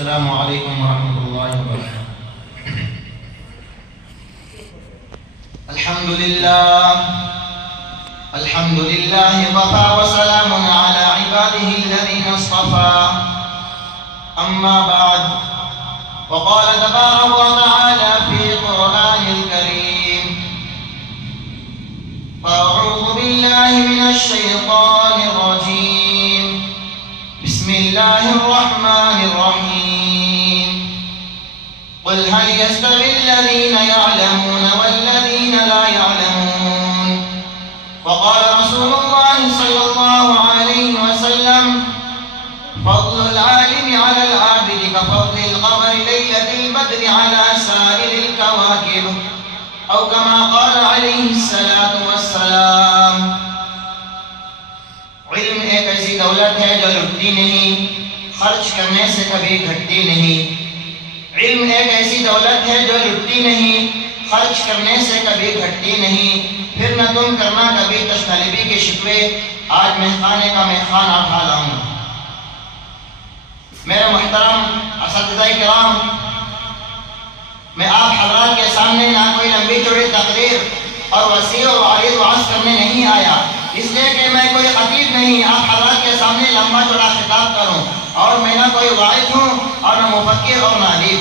السلام علیکم ورحمۃ اللہ وبرکاتہ۔ الحمد للہ وفا وسلام علی عباده الذین اصطفى، اما بعد، وقال تبارک وتعالى في قرآن الكريم: فأعوذ بالله من الشيطان الرجيم، بسم الله الرحمن الرحيم، قل هل يستوي الذين يعلمون والذين لا يعلمون؟ وقال رسول الله صلى الله عليه وسلم: فضل العالم على العابد كفضل القمر ليلة البدر على سائر الكواكب، أو كما قال عليه الصلاة والسلام۔ علم ایک ایسی دولت ہے جو لٹتی نہیں، خرچ کرنے سے کبھی گھٹتی نہیں۔ علم ایک ایسی دولت ہے جو لٹتی نہیں، خرچ کرنے سے کبھی گھٹتی نہیں۔ پھر نہ تم کرنا کبھی تشنہ کے شکوے، آج میں خانے کا میں خانہ اٹھا لاؤں گا۔ میرے محترم اساتذہ کرام، میں آپ حضرات کے سامنے نہ کوئی لمبی چوڑی تقریر اور وسیع و عریض وعظ کرنے نہیں آیا، اس لیے کہ میں کوئی خطیب نہیں آپ حضرات کے سامنے لمبا چوڑا خطاب کروں، اور میں نہ کوئی واعظ ہوں اور نہ مفکر اور نہ ادیب۔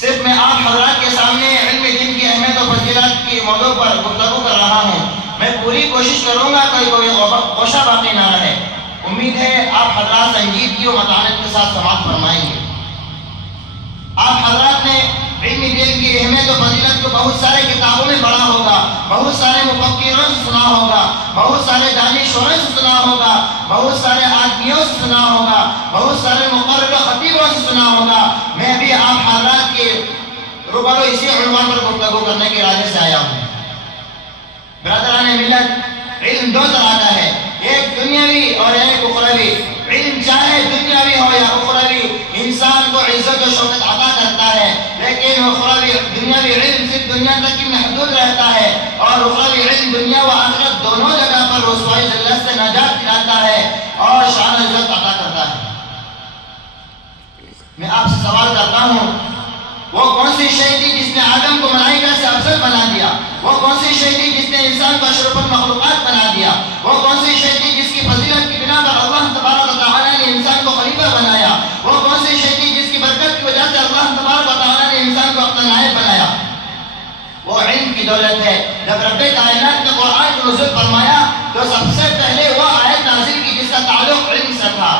صرف میں آپ حضرات کے سامنے علم دین کی اہمیت و فضیلت کی موضوع پر گفتگو کر رہا ہوں۔ میں پوری کوشش کروں گا کوئی گوشہ باقی نہ رہے۔ امید ہے آپ حضرات سنجیدگی و متانت کے ساتھ سماعت فرمائیں گے۔ آپ حضرات نے علم دین کی اہمیت و فضیلت کو بہت سارے کتابوں میں پڑھا ہوگا، بہت سارے مفکروں سے سنا ہوگا، بہت سارے دانشوروں سے سنا ہوگا، بہت سارے آدمیوں سے سنا ہوگا، بہت سارے مقرر و خطیبوں سے سنا ہوگا۔ میں بھی آپ حضرات کے روبرو اسی عنوان پر گفتگو کرنے کے ارادے سے آیا ہوں۔ برادران ملت، علم دو طرح کا ہے، ایک دنیاوی اور ایک اخروی۔ علم چاہے دنیاوی ہو یا اخروی، انسان کو عزت و شوکت عطا کرتا ہے، لیکن دنیاوی علم صرف دنیا تک ہی محدود رہتا ہے، اور اخروی علم دنیا و آخرت دونوں جگہ پر رسوائی ذلت سے نجات دلاتا ہے اور شان و عزت عطا کرتا ہے۔ میں آپ سے سوال کرتا ہوں، وہ کون سی شے تھی جس نے آدم کو ملائکہ سے افضل بنا دیا؟ وہ کون سی شے تھی جس نے انسان کو اشرف المخلوقات بنا دیا؟ وہ کون سی شے تھی جس کی فضیلت کی بنا پر اللہ تبارک و تعالیٰ نے انسان کو خلیفہ بنایا؟ وہ کون سی شے تھی جس کی برکت کی وجہ سے اللہ تبارک و تعالیٰ نے انسان کو اپنا نائب بنایا؟ وہ علم کی دولت ہے۔ جب رب کائنات نے قرآن کو نزول فرمایا تو سب سے پہلے وہ آیت نازل کی جس کا تعلق علم سے تھا،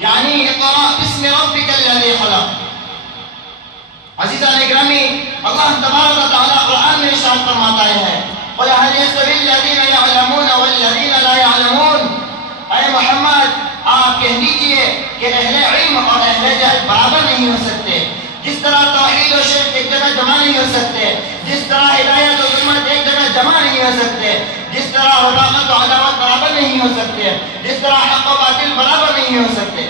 یعنی اقرأ باسم ربک الذی خلق۔ عزیزان اکرامی، اللہ تبارک و تعالیٰ قرآن میں ارشاد فرماتا ہے: قل هل يستوي الذين يعلمون والذين لا يعلمون؟ اے محمد، آپ کہہ دیجئے کہ اہل علم اور اہل جہل برابر نہیں ہو سکتے۔ جس طرح توحید و شرک ایک جگہ جمع نہیں ہو سکتے، جس طرح ہدایت و ظلمت ایک جگہ جمع نہیں ہو سکتے، جس طرح رفاقت و عداوت برابر نہیں ہو سکتے، جس طرح حق و باطل برابر نہیں ہو سکتے۔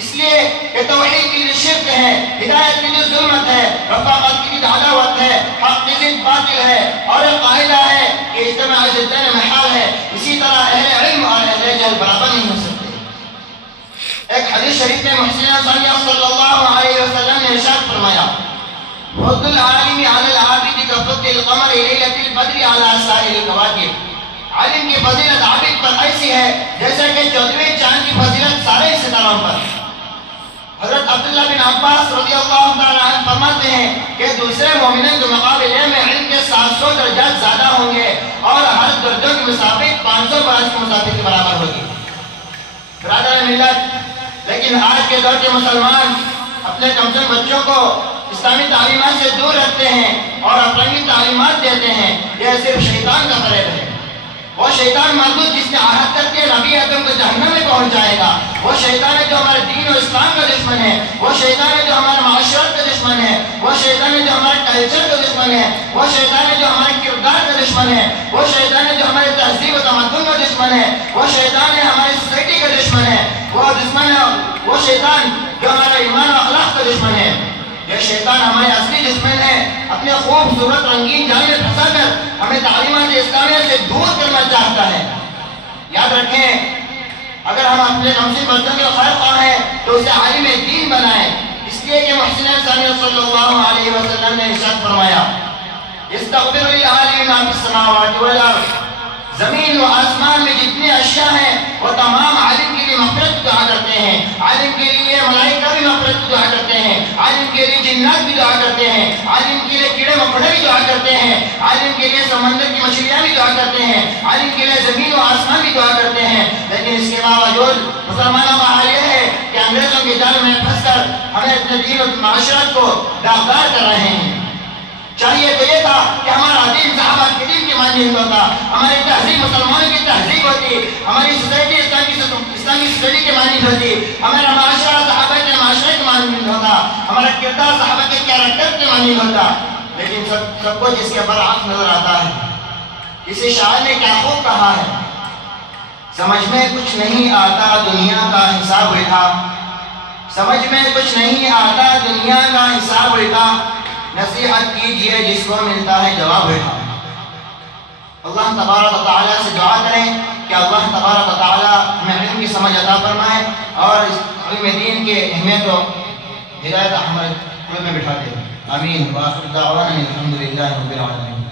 اس لیے کہ توحید کی لیے شرک ہے، ہدایت کی لیے ظلمت ہے، رفاقت کی لیے عداوت ہے، حق کی لیے باطل ہے، اور ایک قاعدہ ہے کہ اجتماع ضدین محال ہے۔ اسی طرح اہل علم اور اہل جہل برابر نہیں ہو سکتے۔ ایک حدیث شریف میں محسن ثانیہ صلی اللہ علیہ وسلم نے ارشاد فرمایا: فضل العالم علی العابد کفضل القمر لیلۃ البدر علی سائر الکواکب۔ عالم کی فضیلت عابد پر ایسی ہے جیسے کہ 14ویں چاند کی فضیلت سارے ستاروں پر۔ حضرت عبداللہ بن عباس رضی اللہ تعالیٰ عنہ فرماتے ہیں کہ دوسرے مومنین کے مقابلے میں علم کے 700 درجات زیادہ ہوں گے، اور ہر درجوں کی مسافت 500 برس کی مسافت کے برابر ہوگی۔ برادر ملت، لیکن آج کے دور کے مسلمان اپنے کمزور بچوں کو اسلامی تعلیمات سے دور رکھتے ہیں اور اپنی تعلیمات دیتے ہیں۔ یہ صرف شیطان کا فریب ہے۔ وہ شیطان مردود جس نے عہد کر کے نبی آدم کو جہنم میں پہنچائے گا۔ وہ شیطان ہے جو ہمارے دین و اسلام کا دشمن ہے۔ وہ شیطان ہے جو ہمارے معاشرت کا دشمن ہے۔ وہ شیطان ہے جو ہمارے کلچر کا دشمن ہے۔ وہ شیطان ہے جو ہمارے کردار کا دشمن ہے۔ وہ شیطان ہے جو ہمارے تہذیب و تمدن کا دشمن ہے۔ وہ شیطان ہے ہماری سوسائٹی کا دشمن ہے۔ وہ شیطان جو ہمارا ایمان و اخلاق کا دشمن ہے۔ یہ شیطان ہمارے اصلی دشمن ہے، اپنے خوبصورت رنگین جال میں پھنسا کر ہمیں تعلیمات اسلامیہ سے دور کرنا چاہتا ہے۔ یاد رکھیں، اگر ہم اپنے کمزور بچوں کے خیر خواہ ہیں تو اسے عالم دین بنائیں، اس لیے کہ محسن ثانی صلی اللہ علیہ وسلم نے ارشاد فرمایا استغفر للعالم ما فی السماوات والارض، زمین و آسمان میں جتنے اشیاء ہیں وہ تمام عالم کے لیے مغفرت کی دعا کرتے ہیں، عالم کے لیے ملائکہ بھی مغفرت کی دعا کرتے ہیں، عالم کے لیے جنات بھی دعا کرتے ہیں، عالم کے لیے کیڑے مکوڑے بھی دعا کرتے ہیں، عالم کے لیے سمندر کی مچھلیاں بھی دعا کرتے ہیں، عالم کے لیے زمین و آسمان بھی دعا کرتے ہیں۔ لیکن اس کے باوجود مسلمانوں کا حال یہ ہے کہ انگریزوں کے جال میں پھنس کر ہمیں اپنے دین و معاشرت کو داغدار کر رہے ہیں۔ چاہیے تو یہ تھا کہ ہمارا دین صحابہ کے دین کے مانند ہوتا، ہماری تہذیب مسلمانوں کی تہذیب ہوتی، ہماری سوسائٹی اسلامی سوسائٹی کے مانند ہوتی، ہمارا معاشرہ صحابہ کے معاشرے کے مانند ہوتا، ہمارا کردار صحابہ کے کیریکٹر کے مانند ہوتا۔ لیکن سب کچھ اس کے برعکس نظر آتا ہے۔ کسی شاعر نے کیا خوب کہا ہے، سمجھ میں کچھ نہیں آتا دنیا کا حساب الٹا، سمجھ میں کچھ نہیں آتا دنیا کا حساب الٹا، نصیحت کیجئے جس کو ملتا ہے جواب بیٹھا۔ اللہ تبارک و تعالیٰ سے دعا کریں کہ اللہ تبارک و تعالیٰ ہمیں علم کی سمجھ عطا فرمائے اور اس علم دین کے اہمیت و ہدایت ہمارے قلوب میں بٹھا دے۔ آمین۔ وآخر دعوانا الحمدللہ رب العالمین۔